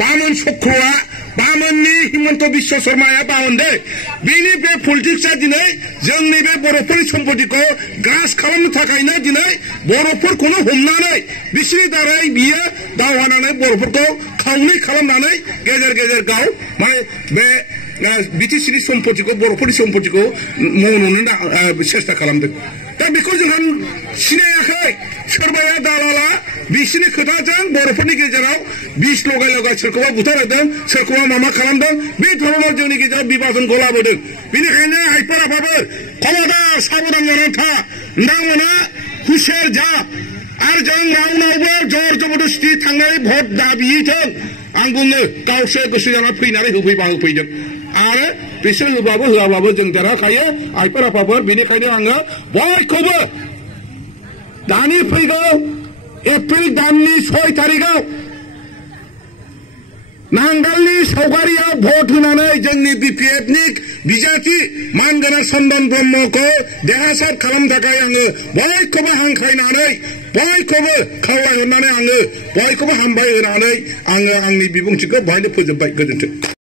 बामन चक्रआ बामननि हिमन्त बिश्व शर्माया बावनदे बिनि बे पलिटिक्सआ दिनै जोंनि बे बर'फोरनि सम्पतिखौ ग्रास खालामनो थाखायनो दिनै बर'फोरखौनो हमनानै बिसोरनि दारै बियो दावहा नांनानै बर'फोरखौ खावनै खालामनानै गेजेर गेजेर गाव माने बे बिटिसिनि सम्पतिखौ बर'फोरनि सम्पतिखौ मावनो सेस्था खालामदों दा बेखौ जोंहा सिनायाखै सोरबाया दालाला बिसोरनि खोथाजों बर'फोरनि गेजेराव बिस लगाय लगाय सोरखौबा बुथारदों सोरखौबा मामा खालामदों बे धरनाव जोंनि गेजेराव बिभाजनखौ लाबोदों बेनिखायनो आइफोर आफाफोर खबरदार साबधान जानानै था नोंथांमोना हुसियार जा आरो जों रावनावबो जर जबरदस्ति थांनानै भट दाबिहैथों आं बुङो गावसो गोसो जाना फैनानै होफैबा होफैदों आरो बिसोर होबाबो होआबाबो जों देरहाखायो आइफोर आफाफोर बेनिखायनो आङो बयखौबो दानि फैगौ एप्रिल दाननि 6 तारिखआव नांगालनि सावगारियाव भट होनानै जोंनि बिपिएफनि बिजाथि मानगोनां सन्दन ब्रह्मखौ देरहासार खालामनो थाखाय आङो बयखौबो हांख्रायनानै बयखौबो खावलायहरनानै आङो बयखौबो हामबाय होनानै आङो आंनि बिबुंथिखौ बहायनो फोजोबबाय गोजोन्थों।